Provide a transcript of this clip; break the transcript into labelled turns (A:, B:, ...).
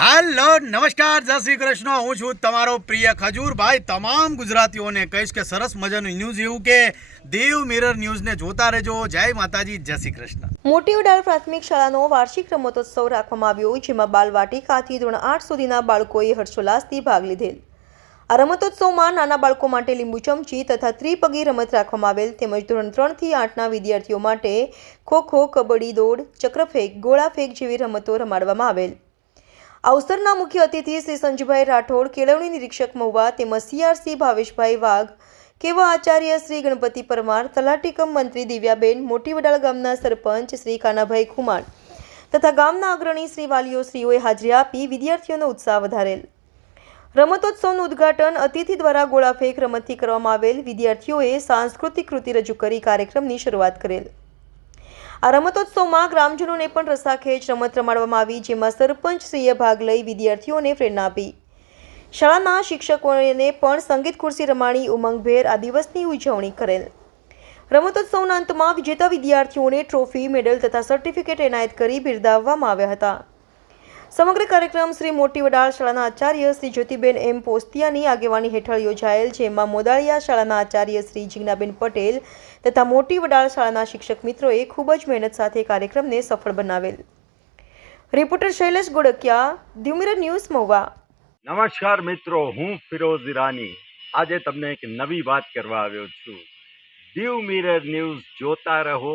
A: હાલો, નમસ્કાર, જય શ્રી કૃષ્ણ. હું છું તમારો પ્રિય ખજૂર ભાઈ તમામ ગુજરાતીઓને કહીશ કે સરસ મજાનું ન્યૂઝ એવું કે દેવ મિરર ન્યૂઝને જોતા રહેજો. જય માતાજી, જય શ્રી કૃષ્ણ.
B: મોટી ઉડાલ પ્રાથમિક શાળાનો વાર્ષિક રમતોત્સવ રાખવામાં આવ્યો જેમાં બાલવાટિકાથી ધોરણ આઠ સુધીના બાળકોએ હર્ષોલ્લાસથી ભાગ લીધેલ. આ રમતોત્સવમાં નાના બાળકો માટે લીંબુ ચમચી તથા ત્રિપગી રમત રાખવામાં આવેલ તેમજ ધોરણ ત્રણથી આઠના વિદ્યાર્થીઓ માટે ખો ખો કબડ્ડી દોડ, ચક્રફેંક, ગોળાફેંક જેવી રમતો રમાડવામાં આવેલ. આ અવસરના મુખ્ય અતિથિ શ્રી સંજુભાઈ રાઠોડ, કેળવણી નિરીક્ષક મહુવા તેમજ સીઆરસી ભાવેશભાઈ વાઘ, કેવા આચાર્ય શ્રી ગણપતિ પરમાર, તલાટીકમ મંત્રી દિવ્યાબેન, મોટી વડાળ ગામના સરપંચ શ્રી કાનાભાઈ ખુમાણ તથા ગામના અગ્રણી શ્રી વાલીઓ શ્રીઓએ હાજરી આપી વિદ્યાર્થીઓનો ઉત્સાહ વધારેલ. રમતોત્સવનું ઉદ્ઘાટન અતિથિ દ્વારા ગોળાફેંક રમતથી કરવામાં આવેલ. વિદ્યાર્થીઓએ સાંસ્કૃતિક કૃતિ રજૂ કરી કાર્યક્રમની શરૂઆત કરેલ. આ રમતોત્સવમાં ગ્રામજનોને પણ રસાખેચ રમત રમાડવામાં આવી, જેમાં સરપંચશ્રીએ ભાગ લઈ વિદ્યાર્થીઓને પ્રેરણા આપી. શાળાના શિક્ષકોને પણ સંગીત ખુરશી રમાણી ઉમંગભેર આ દિવસની ઉજવણી કરેલ. રમતોત્સવના અંતમાં વિજેતા વિદ્યાર્થીઓને ટ્રોફી, મેડલ તથા સર્ટિફિકેટ એનાયત કરી બિરદાવવામાં આવ્યા હતા. સમગ્ર કાર્યક્રમ શ્રી મોટી વડાળ શાળાના આચાર્ય શ્રી જ્યોતિબેન એમ પોસ્તિયાની આગેવાની હેઠળ યોજાયેલ જેમાં મોદાળિયા શાળાના આચાર્ય શ્રી જીજ્ઞાબેન પટેલ તથા મોટી વડાળ શાળાના શિક્ષક મિત્રોએ ખૂબ જ મહેનત સાથે કાર્યક્રમને સફળ બનાવેલ. Reporter Shailesh Godkiya Diu Mirror News Mahuva.
C: નમસ્કાર મિત્રો, હું ફિરોઝ ઈરાની. આજે તમને એક નવી વાત કરવા આવ્યો છું. દીવ મિરર ન્યૂઝ જોતા રહો